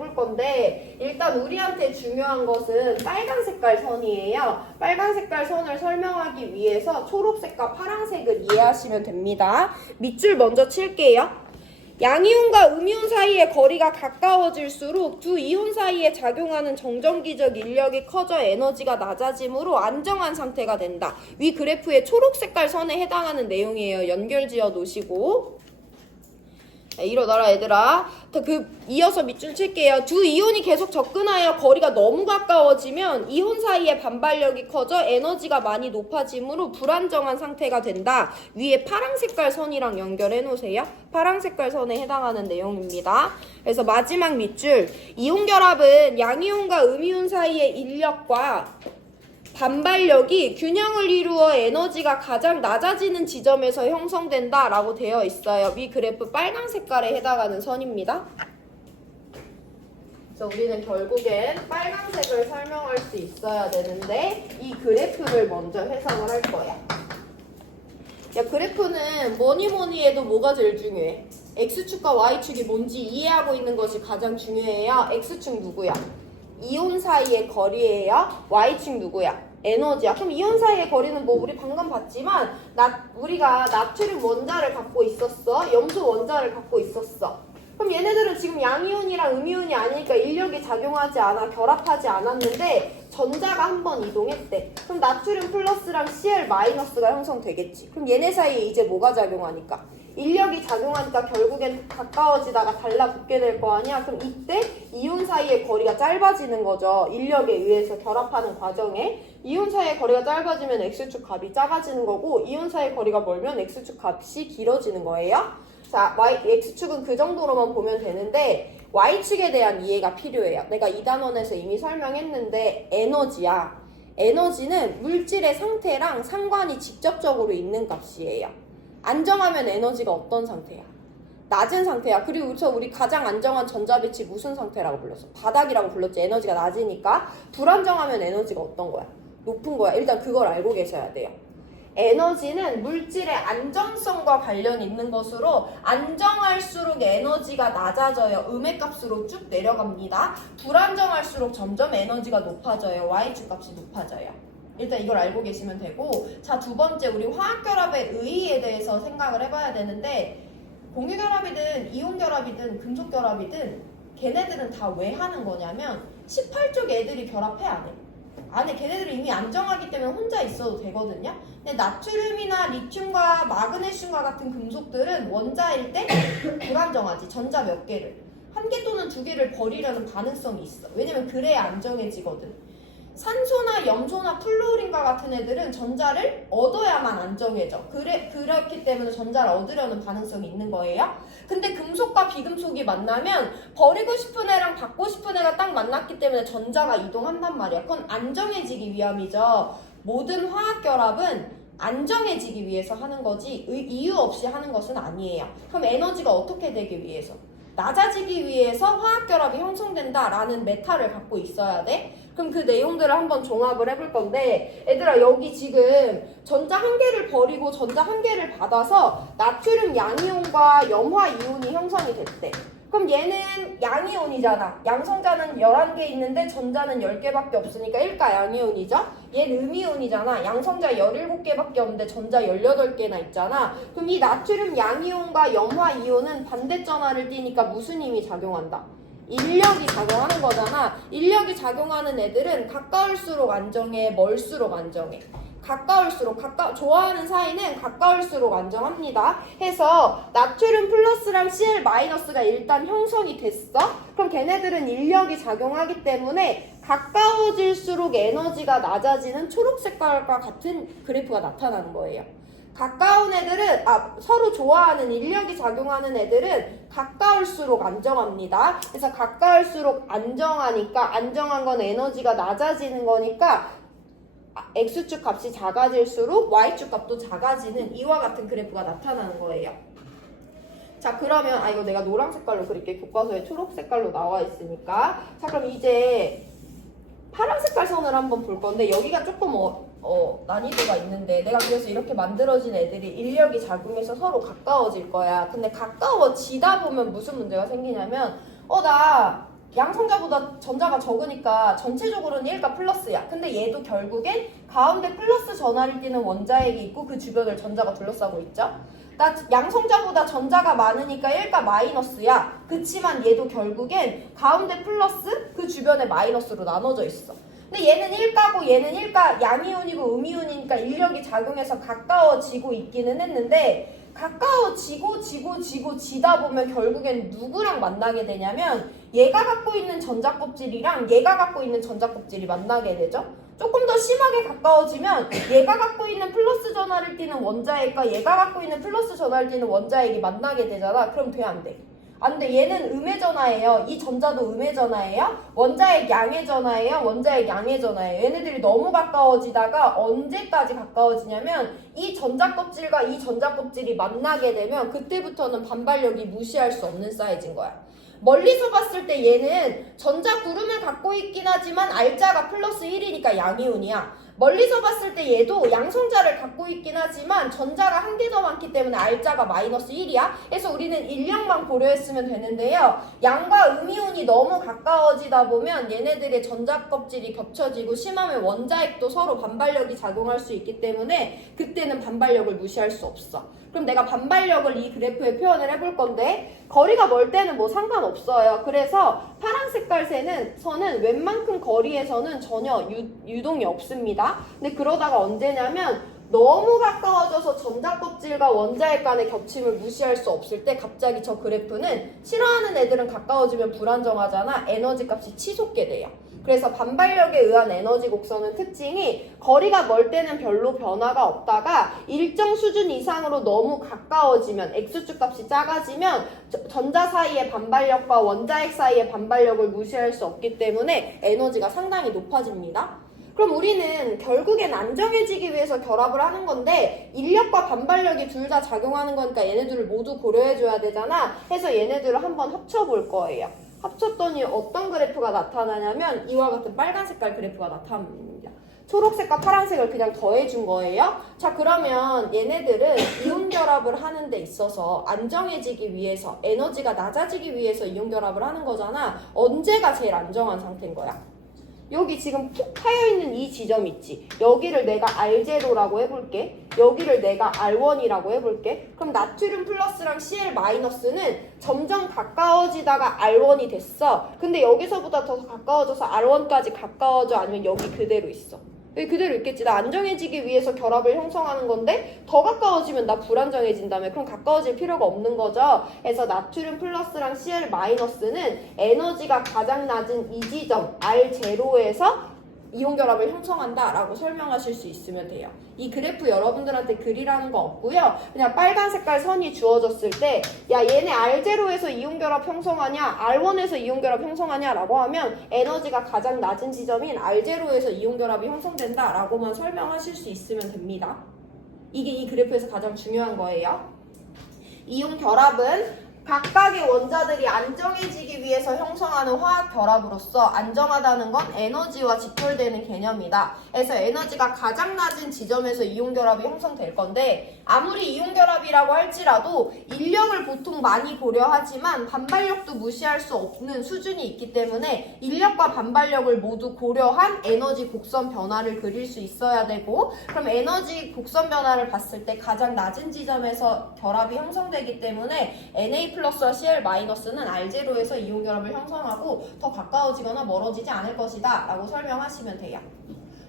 해볼 건데 일단 우리한테 중요한 것은 빨간 색깔 선이에요. 빨간 색깔 선을 설명하기 위해서 초록색과 파란색을 이해하시면 됩니다. 밑줄 먼저 칠게요. 양이온과 음이온 사이의 거리가 가까워질수록 두 이온 사이에 작용하는 정전기적 인력이 커져 에너지가 낮아지므로 안정한 상태가 된다. 위 그래프의 초록색깔 선에 해당하는 내용이에요. 연결 지어 놓으시고. 일어나라 얘들아. 이어서 밑줄 칠게요. 두 이온이 계속 접근하여 거리가 너무 가까워지면 이온 사이의 반발력이 커져 에너지가 많이 높아지므로 불안정한 상태가 된다. 위에 파랑 색깔 선이랑 연결해 놓으세요. 파랑 색깔 선에 해당하는 내용입니다. 그래서 마지막 밑줄. 이온 결합은 양이온과 음이온 사이의 인력과 반발력이 균형을 이루어 에너지가 가장 낮아지는 지점에서 형성된다 라고 되어 있어요. 위 그래프 빨간 색깔에 해당하는 선입니다. 그래서 우리는 결국엔 빨간색을 설명할 수 있어야 되는데 이 그래프를 먼저 해석을 할 거야. 야, 그래프는 뭐니 해도 뭐가 제일 중요해? X축과 Y축이 뭔지 이해하고 있는 것이 가장 중요해요. X축 누구야? 이온 사이의 거리예요. Y축 누구야? 에너지야. 그럼 이온 사이의 거리는 뭐 우리 방금 봤지만 우리가 나트륨 원자를 갖고 있었어. 염소 원자를 갖고 있었어. 그럼 얘네들은 지금 양이온이랑 음이온이 아니니까 인력이 작용하지 않아 결합하지 않았는데 전자가 한 번 이동했대. 그럼 나트륨 플러스랑 Cl 마이너스가 형성되겠지. 그럼 얘네 사이에 이제 뭐가 작용하니까? 인력이 작용하니까 결국엔 가까워지다가 달라붙게 될 거 아니야? 그럼 이때 이온 사이의 거리가 짧아지는 거죠. 인력에 의해서 결합하는 과정에. 이온 사이의 거리가 짧아지면 X축 값이 작아지는 거고 이온 사이의 거리가 멀면 X축 값이 길어지는 거예요. 자, X축은 그 정도로만 보면 되는데 Y축에 대한 이해가 필요해요. 내가 이 단원에서 이미 설명했는데 에너지야. 에너지는 물질의 상태랑 상관이 직접적으로 있는 값이에요. 안정하면 에너지가 어떤 상태야? 낮은 상태야. 그리고 우리 가장 안정한 전자배치 무슨 상태라고 불렀어? 바닥이라고 불렀지. 에너지가 낮으니까. 불안정하면 에너지가 어떤 거야? 높은 거야. 일단 그걸 알고 계셔야 돼요. 에너지는 물질의 안정성과 관련 있는 것으로 안정할수록 에너지가 낮아져요. 음의 값으로 쭉 내려갑니다. 불안정할수록 점점 에너지가 높아져요. Y축 값이 높아져요. 일단 이걸 알고 계시면 되고, 자, 두 번째 우리 화학결합의 의의에 대해서 생각을 해봐야 되는데 공유결합이든 이온결합이든 금속결합이든 걔네들은 다 왜 하는 거냐면 18쪽 애들이 결합해 안 해? 안에 걔네들이 이미 안정하기 때문에 혼자 있어도 되거든요. 근데 나트륨이나 리튬과 마그네슘과 같은 금속들은 원자일 때 불안정하지. 전자 몇 개를. 한 개 또는 두 개를 버리려는 가능성이 있어. 왜냐면 그래야 안정해지거든. 산소나 염소나 플루오린과 같은 애들은 전자를 얻어야만 안정해져. 그렇기 때문에 전자를 얻으려는 가능성이 있는 거예요. 근데 금속과 비금속이 만나면 버리고 싶은 애랑 받고 싶은 애가 딱 만났기 때문에 전자가 이동한단 말이야. 그건 안정해지기 위함이죠. 모든 화학결합은 안정해지기 위해서 하는 거지 이유 없이 하는 것은 아니에요. 그럼 에너지가 어떻게 되기 위해서? 낮아지기 위해서 화학결합이 형성된다라는 메타를 갖고 있어야 돼. 그럼 그 내용들을 한번 종합을 해볼 건데 얘들아 여기 지금 전자 한 개를 버리고 전자 한 개를 받아서 나트륨 양이온과 염화 이온이 형성이 됐대. 그럼 얘는 양이온이잖아. 양성자는 11개 있는데 전자는 10개밖에 없으니까 1가 양이온이죠. 얘는 음이온이잖아. 양성자 17개밖에 없는데 전자 18개나 있잖아. 그럼 이 나트륨 양이온과 염화 이온은 반대전하를 띄니까 무슨 힘이 작용한다? 인력이 작용하는 거잖아. 인력이 작용하는 애들은 가까울수록 안정해, 멀수록 안정해. 좋아하는 사이는 가까울수록 안정합니다. 해서 나트륨 플러스랑 Cl 마이너스가 일단 형성이 됐어. 그럼 걔네들은 인력이 작용하기 때문에 가까워질수록 에너지가 낮아지는 초록 색깔과 같은 그래프가 나타나는 거예요. 가까운 애들은 서로 좋아하는 인력이 작용하는 애들은 가까울수록 안정합니다. 그래서 가까울수록 안정하니까 안정한 건 에너지가 낮아지는 거니까 X축 값이 작아질수록 Y축 값도 작아지는 이와 같은 그래프가 나타나는 거예요. 자, 그러면 이거 내가 노란 색깔로 그릴게. 교과서에 초록 색깔로 나와 있으니까. 자, 그럼 이제 파란 색깔 선을 한번 볼 건데 여기가 조금 난이도가 있는데 내가 그래서 이렇게 만들어진 애들이 인력이 작용해서 서로 가까워질 거야. 근데 가까워지다 보면 무슨 문제가 생기냐면 나 양성자보다 전자가 적으니까 전체적으로는 1가 플러스야. 근데 얘도 결국엔 가운데 플러스 전하를 띠는 원자핵이 있고 그 주변을 전자가 둘러싸고 있죠. 나 양성자보다 전자가 많으니까 1가 마이너스야. 그치만 얘도 결국엔 가운데 플러스 그 주변에 마이너스로 나눠져 있어. 근데 얘는 1가고 얘는 1가 양이온이고 음이온이니까 인력이 작용해서 가까워지고 있기는 했는데 가까워지고 지다 보면 결국엔 누구랑 만나게 되냐면 얘가 갖고 있는 전자 껍질이랑 얘가 갖고 있는 전자 껍질이 만나게 되죠. 조금 더 심하게 가까워지면 얘가 갖고 있는 플러스 전하를 띠는 원자핵과 얘가 갖고 있는 플러스 전하를 띠는 원자핵이 만나게 되잖아. 그럼 돼, 안 돼? 안 돼. 얘는 음의 전하예요. 이 전자도 음의 전하예요. 원자핵 양의 전하예요. 원자핵 양의 전하예요. 얘네들이 너무 가까워지다가 언제까지 가까워지냐면 이 전자 껍질과 이 전자 껍질이 만나게 되면 그때부터는 반발력이 무시할 수 없는 사이즈인 거야. 멀리서 봤을 때 얘는 전자 구름을 갖고 있긴 하지만 알자가 플러스 1이니까 양이온이야. 멀리서 봤을 때 얘도 양성자를 갖고 있긴 하지만 전자가 한 개 더 많기 때문에 알자가 마이너스 1이야. 그래서 우리는 인력만 고려했으면 되는데요. 양과 음이온이 너무 가까워지다 보면 얘네들의 전자 껍질이 겹쳐지고 심하면 원자핵도 서로 반발력이 작용할 수 있기 때문에 그때는 반발력을 무시할 수 없어. 그럼 내가 반발력을 이 그래프에 표현을 해볼 건데 거리가 멀 때는 뭐 상관없어요. 그래서 파란 색깔 선은 웬만큼 거리에서는 전혀 유동이 없습니다. 근데 그러다가 언제냐면 너무 가까워져서 전자 껍질과 원자핵 간의 겹침을 무시할 수 없을 때 갑자기 저 그래프는 싫어하는 애들은 가까워지면 불안정하잖아. 에너지 값이 치솟게 돼요. 그래서 반발력에 의한 에너지 곡선은 특징이 거리가 멀 때는 별로 변화가 없다가 일정 수준 이상으로 너무 가까워지면 X축 값이 작아지면 전자 사이의 반발력과 원자핵 사이의 반발력을 무시할 수 없기 때문에 에너지가 상당히 높아집니다. 그럼 우리는 결국엔 안정해지기 위해서 결합을 하는 건데 인력과 반발력이 둘 다 작용하는 거니까 얘네들을 모두 고려해줘야 되잖아. 해서 얘네들을 한번 합쳐볼 거예요. 합쳤더니 어떤 그래프가 나타나냐면 이와 같은 빨간 색깔 그래프가 나타납니다. 초록색과 파란색을 그냥 더해준 거예요. 자, 그러면 얘네들은 이온 결합을 하는 데 있어서 안정해지기 위해서 에너지가 낮아지기 위해서 이온 결합을 하는 거잖아. 언제가 제일 안정한 상태인 거야? 여기 지금 푹 파여있는 이 지점 있지? 여기를 내가 R0라고 해볼게. 여기를 내가 R1이라고 해볼게. 그럼 나트륨 플러스랑 Cl 마이너스는 점점 가까워지다가 R1이 됐어. 근데 여기서보다 더 가까워져서 R1까지 가까워져? 아니면 여기 그대로 있어? 여기 그대로 있겠지. 나 안정해지기 위해서 결합을 형성하는 건데 더 가까워지면 나 불안정해진다며. 그럼 가까워질 필요가 없는 거죠. 그래서 나트륨 플러스랑 Cl 마이너스는 에너지가 가장 낮은 이 지점 R0에서 이온 결합을 형성한다 라고 설명하실 수 있으면 돼요. 이 그래프 여러분들한테 그리라는 거 없고요. 그냥 빨간 색깔 선이 주어졌을 때 야, 얘네 R0에서 이온 결합 형성하냐 R1에서 이온 결합 형성하냐 라고 하면 에너지가 가장 낮은 지점인 R0에서 이온 결합이 형성된다 라고만 설명하실 수 있으면 됩니다. 이게 이 그래프에서 가장 중요한 거예요. 이온 결합은 각각의 원자들이 안정해지기 위해서 형성하는 화학 결합으로서 안정하다는 건 에너지와 직결되는 개념이다. 그래서 에너지가 가장 낮은 지점에서 이온 결합이 형성될 건데 아무리 이온 결합이라고 할지라도 인력을 보통 많이 고려하지만 반발력도 무시할 수 없는 수준이 있기 때문에 인력과 반발력을 모두 고려한 에너지 곡선 변화를 그릴 수 있어야 되고 그럼 에너지 곡선 변화를 봤을 때 가장 낮은 지점에서 결합이 형성되기 때문에 Na 플러스와 Cl 마이너스는 R0에서 이온 결합을 형성하고 더 가까워지거나 멀어지지 않을 것이다 라고 설명하시면 돼요.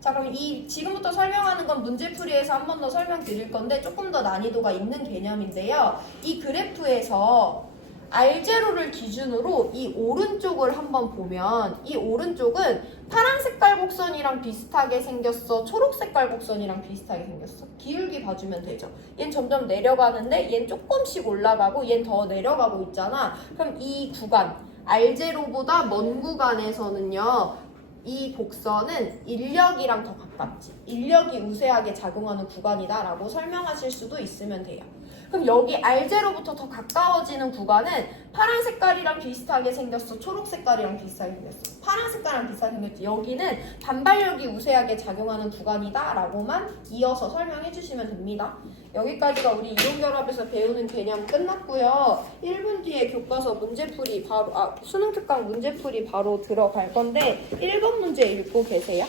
자, 그럼 지금부터 설명하는 건 문제풀이에서 한 번 더 설명드릴 건데 조금 더 난이도가 있는 개념인데요. 이 그래프에서 R0를 기준으로 이 오른쪽을 한번 보면 이 오른쪽은 파란 색깔 곡선이랑 비슷하게 생겼어? 초록 색깔 곡선이랑 비슷하게 생겼어? 기울기 봐주면 되죠. 얘는 점점 내려가는데 얘는 조금씩 올라가고 얘는 더 내려가고 있잖아. 그럼 이 구간 R0보다 먼 구간에서는요. 이 곡선은 인력이랑 더 가깝지. 인력이 우세하게 작용하는 구간이다 라고 설명하실 수도 있으면 돼요. 그럼 여기 R0부터 더 가까워지는 구간은 파란 색깔이랑 비슷하게 생겼어? 초록 색깔이랑 비슷하게 생겼어? 파란 색깔이랑 비슷하게 생겼지? 여기는 반발력이 우세하게 작용하는 구간이다 라고만 이어서 설명해 주시면 됩니다. 여기까지가 우리 이론결합에서 배우는 개념 끝났고요. 1분 뒤에 교과서 문제풀이 바로 수능 특강 문제풀이 바로 들어갈 건데 1번 문제 읽고 계세요.